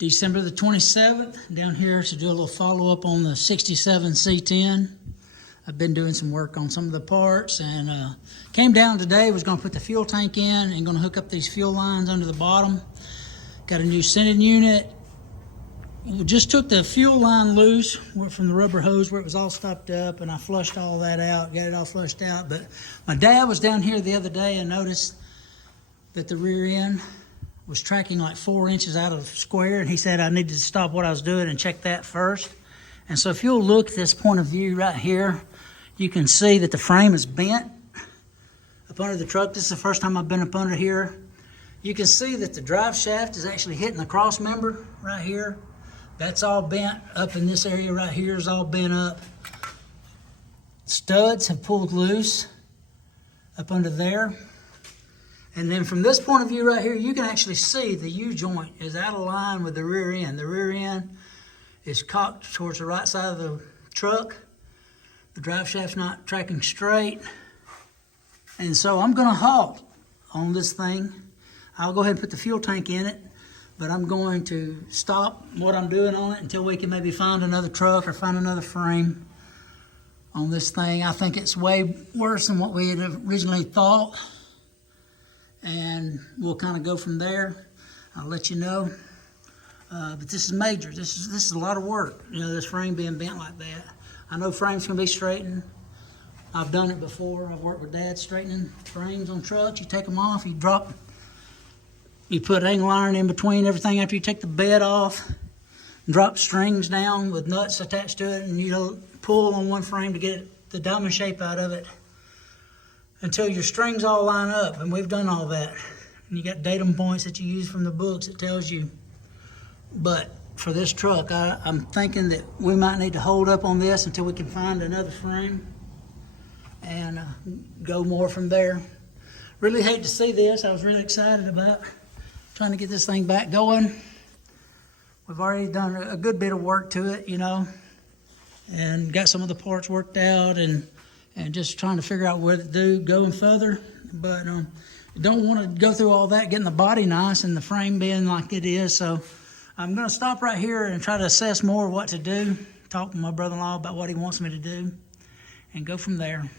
December the 27th, down here to do a little follow-up on the 67 C-10. I've been doing some work on some of the parts and came down today, was gonna put the fuel tank in and gonna hook up these fuel lines under the bottom. Got a new sending unit. We just took the fuel line loose from the rubber hose where it was all stopped up, and I flushed all that out, got it all flushed out. But my dad was down here the other day and noticed that the rear end was tracking like 4 inches out of square, and he said I needed to stop what I was doing and check that first. And so if you'll look at this point of view right here, you can see that the frame is bent up under the truck. This is the first time I've been up under here. You can see that the drive shaft is actually hitting the cross member right here. That's all bent up in this area right here is all bent up. Studs have pulled loose up under there. And then from this point of view right here, you can actually see the U-joint is out of line with the rear end. The rear end is cocked towards the right side of the truck. The drive shaft's not tracking straight. And so I'm gonna halt on this thing. I'll go ahead and put the fuel tank in it, but I'm going to stop what I'm doing on it until we can maybe find another truck or find another frame on this thing. I think it's way worse than what we had originally thought. And we'll kind of go from there. I'll let you know. But this is major. This is a lot of work. You know, this frame being bent like that. I know frames can be straightened. I've done it before. I've worked with Dad straightening frames on trucks. You take them off, you put angle iron in between everything after you take the bed off, drop strings down with nuts attached to it, and you pull on one frame to get the diamond shape out of it until your strings all line up, and we've done all that. And you got datum points that you use from the books that tells you. But for this truck, I'm thinking that we might need to hold up on this until we can find another frame and go more from there. Really hate to see this. I was really excited about trying to get this thing back going. We've already done a good bit of work to it, you know, and got some of the parts worked out and just trying to figure out what to do going further. But don't want to go through all that, getting the body nice and the frame being like it is. So I'm going to stop right here and try to assess more what to do, talk to my brother-in-law about what he wants me to do, and go from there.